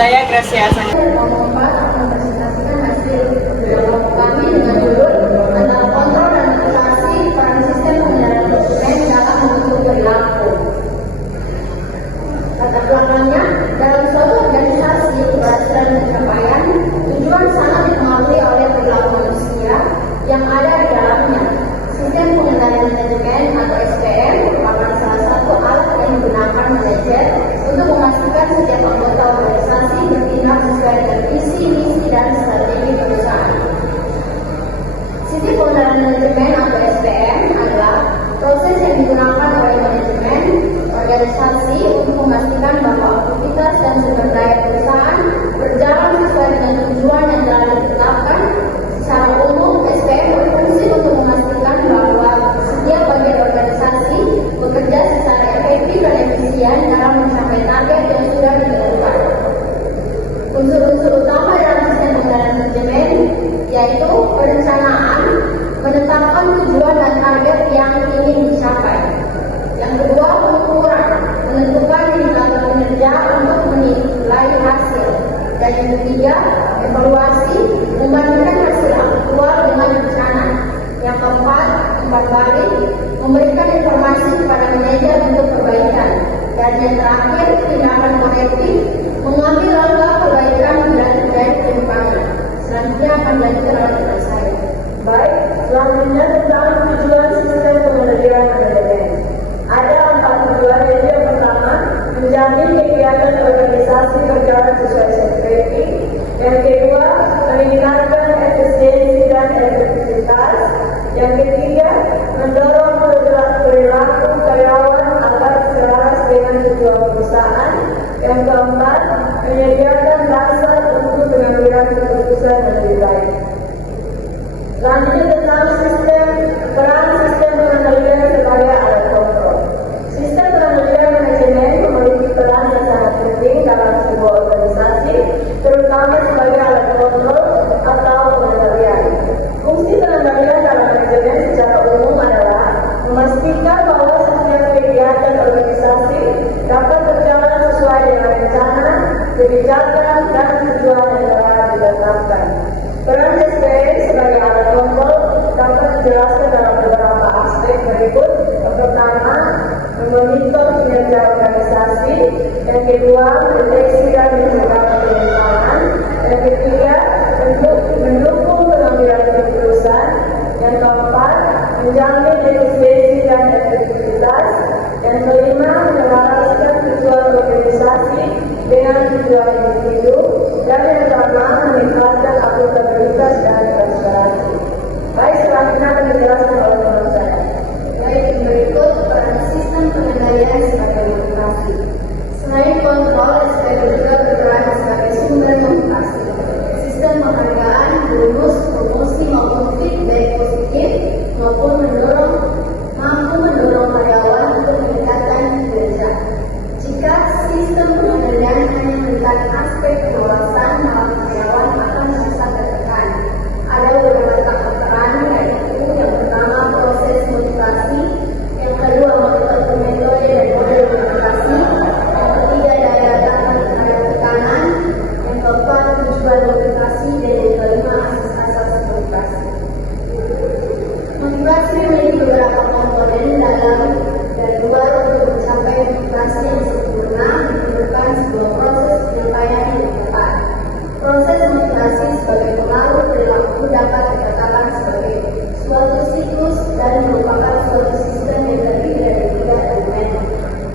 Saya Gracia Asani. Nomor 4 akan mempresentasikan hasil dialog kami dengan judul antara kontrol dan motivasi peran sistem pengendalian dokumen dalam membentuk perilaku. Latar belakangnya, dalam suatu organisasi keberhasilan dan pencapaian, tujuan sangat dipengaruhi oleh perilaku manusia yang ada di dalamnya. Sistem pengendalian manajemen atau SPM merupakan salah satu alat yang digunakan manajer untuk memastikan setiap anggota organisasi bertindak sesuai dengan visi, misi, dan strategi perusahaan. Sistem pengendalian manajemen atau SPM adalah proses yang digunakan oleh manajemen organisasi untuk memastikan bahwa aktivitas dan sumber daya perusahaan berjalan sesuai dengan tujuan yang telah ditetapkan. Secara umum, SPM berfungsi untuk memastikan bahwa setiap bagian organisasi bekerja secara efektif dan efisien dalam mencapai target yang sudah ditentukan. Unsur-unsur utama dalam sistem pengendalian manajemen yaitu perencanaan, menetapkan tujuan dan target yang ingin dicapai. Yang kedua, pengukuran, menentukan indikator kinerja untuk menilai hasil. Dan yang ketiga, evaluasi, membandingkan hasil aktual dengan rencana. Yang keempat, umpan balik, memberikan informasi kepada manajer untuk perbaikan. Dan yang terakhir, tindakan korektif, mengambil langkah perbaikan bila terjadi penyimpangan. Selanjutnya akan dilanjutkan oleh teman saya. Baik, selanjutnya tentang tujuan sistem pengendalian manajemen. Ada 4 tujuan, yaitu yang pertama, menjamin kegiatan organisasi berjalan sesuai strategi. Yang kedua, meningkatkan efisiensi dan efektivitas. Yang ketiga, mendorong perilaku karyawan agar selaras dengan tujuan perusahaan. Yang keempat, menyediakan dasar untuk pengambilan keputusan yang lebih baik. Selanjutnya tentang peran sistem pengendalian sebagai alat kontrol. Sistem pengendalian manajemen memiliki peran yang sangat penting dalam sebuah organisasi, terutama sebagai alat kontrol atau pengendalian. Fungsi pengendalian dalam manajemen secara umum adalah memastikan bahwa setiap kegiatan organisasi dapat berjalan sesuai dengan rencana, kebijakan, dan tujuan yang telah ditetapkan. Peran SPM sebagai alat kontrol dapat dijelaskan dalam beberapa aspek berikut. Yang pertama, memonitor kinerja organisasi. Yang kedua, mendeteksi dan mencegah penyimpangan. Yang ketiga, mendukung pengambilan keputusan. Yang keempat, menjamin efisiensi dan efektivitas. Yang kelima, menyelaraskan tujuan organisasi dengan tujuan individu. Dan yang keenam, meningkatkan akuntabilitas dan transparansi. Baik, selanjutnya akan dijelaskan oleh teman saya. Baik, berikut peran sistem pengendalian sebagai motivasi. Selain kontrol, SPM juga berperan sebagai sumber motivasi. Sistem penghargaan, bonus, promosi maupun feedback positif mampu mendorong karyawan untuk meningkatkan kinerja. Jika sistem pengendalian hanya melihat aspek pengawasan, maka karyawan akan merasa tertekan. Ada beberapa tahap peran, yaitu yang pertama proses motivasi, yang kedua metode dan model motivasi, yang ketiga daya tahan terhadap tekanan, yang keempat tujuan motivasi, dan yang kelima asas motivasi. Motivasi memiliki beberapa komponen dalam dan luar untuk mencapai motivasi yang sempurna memerlukan sebuah proses penyampaian yang tepat. Proses motivasi sebagai pengaruh perilaku dapat dikatakan sebagai suatu siklus dan merupakan suatu sistem yang terdiri dari 3 elemen.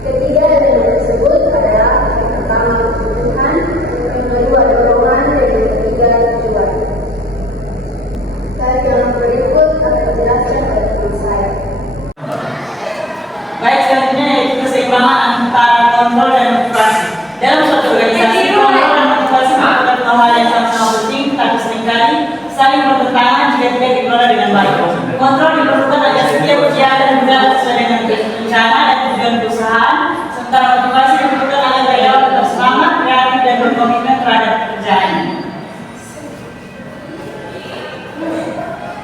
Ketiga elemen tersebut adalah yang pertama kebutuhan, yang kedua dorongan, dan yang ketiga tujuan. Yang berikut akan dijelaskan oleh teman saya. Baik, selanjutnya yaitu keseimbangan antara kontrol dan motivasi. Dalam suatu organisasi, kontrol dan motivasi merupakan hal yang sama-sama penting, tapi seringkali saling bertentangan jika tidak dikelola dengan baik. Kontrol diperlukan agar setiap kegiatan berjalan sesuai dengan rencana dan tujuan perusahaan, sementara motivasi diperlukan agar karyawan tetap semangat, kreatif, dan berkomitmen terhadap pekerjaan.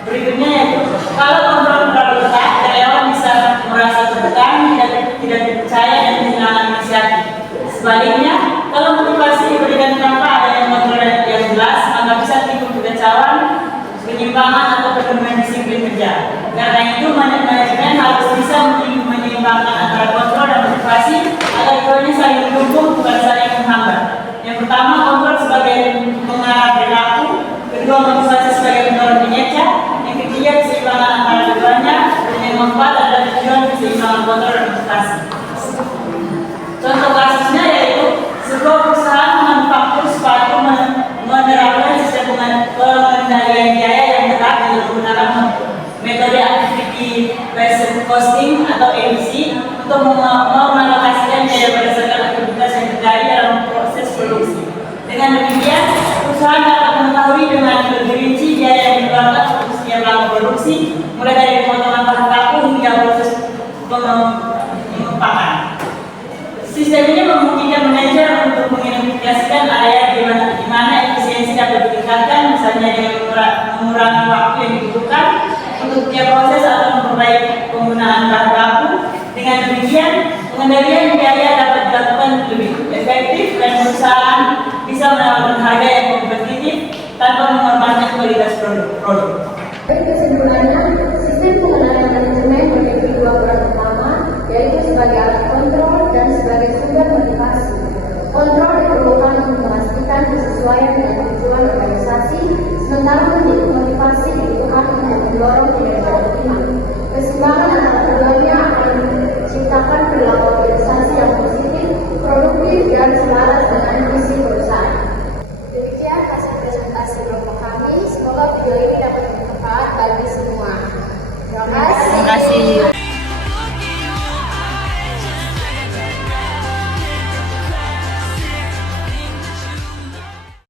Berikutnya yaitu kalau kontrol terlalu ketat, karyawan bisa merasa tertekan, tidak dipercaya, dan kehilangan inisiatif. Sebaliknya, kalau motivasi diberikan penyimpangan atau penurunan disiplin kerja. Karena itu manajemen harus bisa menyeimbangkan antara kontrol dan motivasi agar keduanya saling mendukung bukan saling menghambat. Yang pertama, kontrol sebagai pengarah perilaku, kedua motivasi sebagai pendorong kinerja, yang ketiga keseimbangan antara keduanya, dan yang keempat adalah tujuan keseimbangan kontrol dan motivasi. Contoh kasusnya yaitu sebuah perusahaan manufaktur sepatu menerapkan sistem pengendalian biaya yang ketat dengan menggunakan metode activity based costing atau ABC untuk mengalokasikan biaya berdasarkan aktivitas yang terjadi dalam proses produksi. Dengan demikian, perusahaan dapat mengetahui dengan lebih rinci biaya yang dikeluarkan untuk setiap langkah produksi, mulai dari pemotongan bahan baku hingga proses pengepakan. Sistem ini memungkinkan manajer untuk mengidentifikasikan area di mana efisiensi dapat ditingkatkan, misalnya dengan mengurangi waktu yang dibutuhkan untuk tiap proses atau memperbaiki penggunaan bahan baku. Dengan demikian, pengendalian biaya dapat dilakukan lebih efektif dan perusahaan bisa menawarkan harga yang kompetitif tanpa mengorbankan kualitas produk. Dari kesimpulannya, sistem pengendalian manajemen memiliki dua peran utama, yaitu sebagai alat kontrol dan sebagai sumber motivasi. Kontrol diperlukan untuk memastikan kesesuaian dengan tujuan organisasi, sementara motivasi dibutuhkan untuk mendorong kinerja optimal.